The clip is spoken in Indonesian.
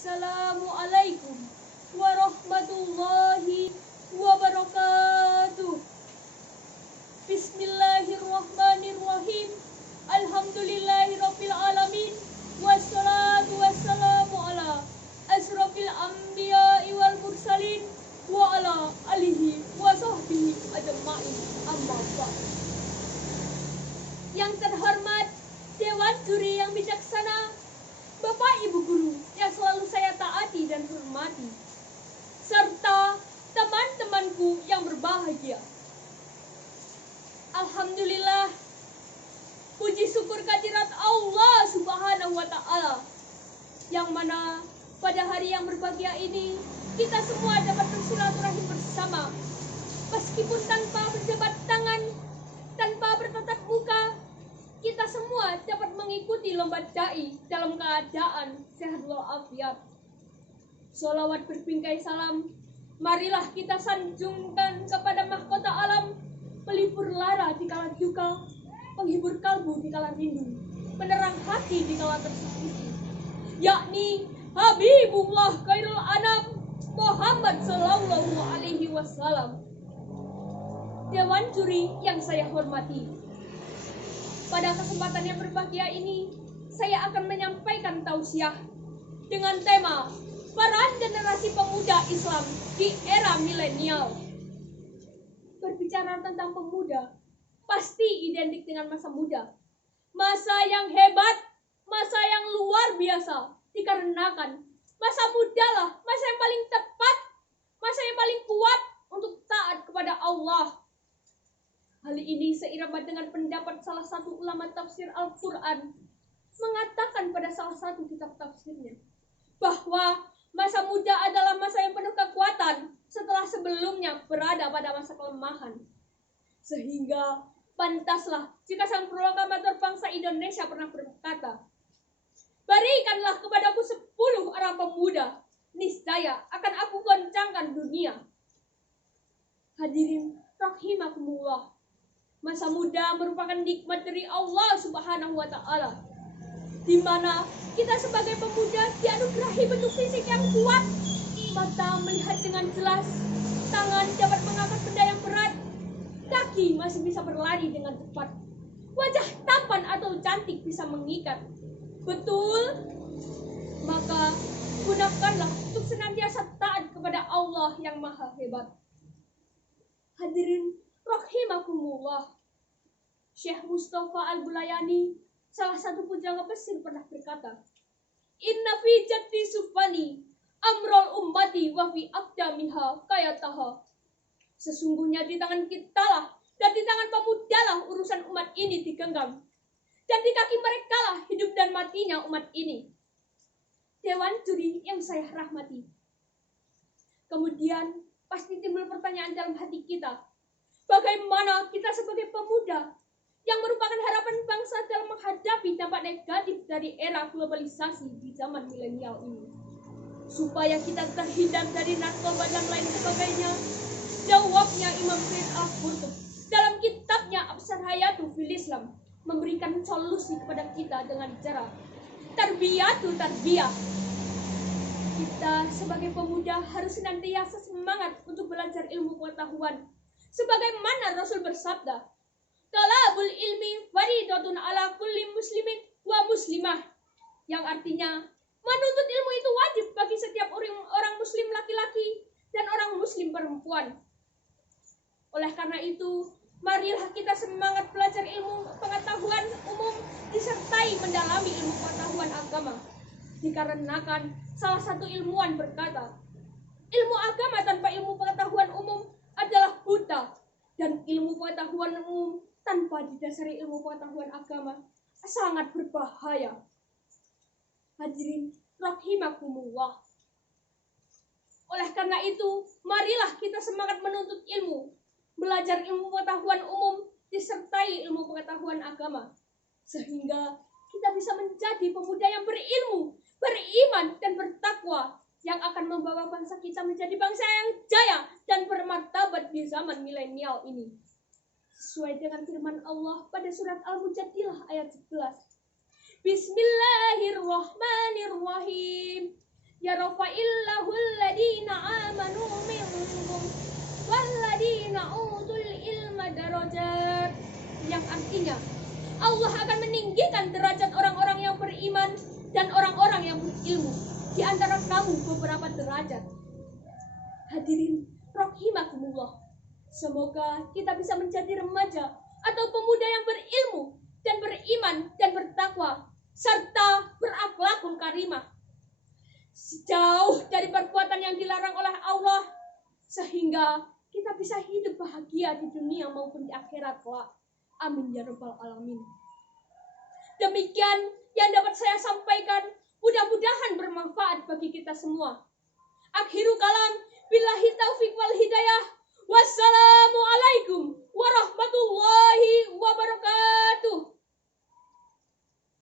Assalamualaikum warahmatullahi wabarakatuh. Bismillahirrahmanirrahim. Alhamdulillahirabbil alamin. Wassalatu wassalamu ala asrofil anbiya'i wal mursalin wa ala alihi wa sahbihi ajma'in. Amma ba'd. Yang terhormat Dewan Juri yang bijaksana, Bapak Ibu Guru yang selalu saya taati dan hormati, serta teman-temanku yang berbahagia. Alhamdulillah, puji syukur kehadirat Allah Subhanahu wa Ta'ala, yang mana pada hari yang berbahagia ini kita semua dapat bersilaturahim bersama, meskipun tanpa berjabat tangan, tanpa bertatap muka. Kita semua dapat mengikuti lomba dai dalam keadaan sehat walafiat. Sholawat berbingkai salam, marilah kita sanjungkan kepada mahkota alam, pelipur lara di kala duka, penghibur kalbu di kala rindu, penerang hati di kala tersakiti, yakni Habibullah Khairul Anam Muhammad Sallallahu Alaihi Wasallam. Dewan Juri yang saya hormati, pada kesempatan yang berbahagia ini, saya akan menyampaikan tausiah dengan tema peran generasi pemuda Islam di era milenial. Berbicara tentang pemuda, pasti identik dengan masa muda. Masa yang hebat, masa yang luar biasa, dikarenakan masa muda lah masa yang paling tepat, masa yang paling kuat untuk taat kepada Allah. Hal ini seirama dengan pendapat salah satu ulama tafsir Al-Quran, mengatakan pada salah satu kitab tafsirnya, bahwa masa muda adalah masa yang penuh kekuatan setelah sebelumnya berada pada masa kelemahan. Sehingga pantaslah jika sang proklamator bangsa Indonesia pernah berkata, berikanlah kepadaku 10 orang pemuda, niscaya akan aku goncangkan dunia. Hadirin rahimakumullah, masa muda merupakan nikmat dari Allah Subhanahu wa Ta'ala, di mana kita sebagai pemuda dianugerahi bentuk fisik yang kuat, mata melihat dengan jelas, tangan dapat mengangkat benda yang berat, kaki masih bisa berlari dengan cepat, wajah tampan atau cantik bisa mengikat. Betul? Maka gunakanlah untuk senantiasa taat kepada Allah yang Maha Hebat. Hadirin rahimakumullah, Syekh Mustafa Al-Bulayani, salah satu pujangga Mesir, pernah berkata, inna fi jaddi sufani amrul ummati wa fi aqdamiha kayataha. Sesungguhnya di tangan kita lah dan di tangan pemuda lah urusan umat ini digenggam, dan di kaki mereka lah hidup dan matinya umat ini. Dewan Juri yang saya rahmati, kemudian pasti timbul pertanyaan dalam hati kita, bagaimana kita sebagai pemuda yang merupakan harapan bangsa dalam menghadapi dampak negatif dari era globalisasi di zaman milenial ini, supaya kita terhindar dari narkoba dan lain sebagainya? Jawabnya Imam Said Al-Qurtubi dalam kitabnya Absar Hayatu fil Islam memberikan solusi kepada kita dengan cara tarbiyatu tarbiyah. Kita sebagai pemuda harus senantiasa semangat untuk belajar ilmu pengetahuan, sebagaimana Rasul bersabda, talabul ilmi faridatun ala kulli muslimin wa muslimah, yang artinya menuntut ilmu itu wajib bagi setiap orang muslim laki-laki dan orang muslim perempuan. Oleh karena itu, marilah kita semangat belajar ilmu pengetahuan umum disertai mendalami ilmu pengetahuan agama. Dikarenakan salah satu ilmuwan berkata, ilmu agama tanpa ilmu pengetahuan umum adalah buta, dan ilmu pengetahuan umum tanpa didasari ilmu pengetahuan agama sangat berbahaya. Hadirin rahimakumullah, oleh karena itu, marilah kita semangat menuntut ilmu, belajar ilmu pengetahuan umum disertai ilmu pengetahuan agama, sehingga kita bisa menjadi pemuda yang berilmu, beriman, dan bertakwa, yang akan membawa bangsa kita menjadi bangsa yang jaya dan bermartabat di zaman milenial ini. Sesuai dengan firman Allah pada surat Al-Mujadilah ayat 11. Bismillahirrahmanirrahim. yarfa'illahu alladhina amanu minkum walladhina utul ilma darajat, yang artinya Allah akan meninggikan derajat orang-orang yang beriman dan orang-orang yang berilmu. Di antara kamu beberapa derajat. Hadirin rahimakumullah, semoga kita bisa menjadi remaja atau pemuda yang berilmu dan beriman dan bertakwa serta berakhlakul karimah, jauh dari perbuatan yang dilarang oleh Allah, sehingga kita bisa hidup bahagia di dunia maupun di akhirat kelak. Amin ya rabbal alamin. Demikian yang dapat saya sampaikan, mudah-mudahan bermanfaat bagi kita semua. Akhiru kalam, billahi taufiq wal hidayah. Wassalamualaikum warahmatullahi wabarakatuh.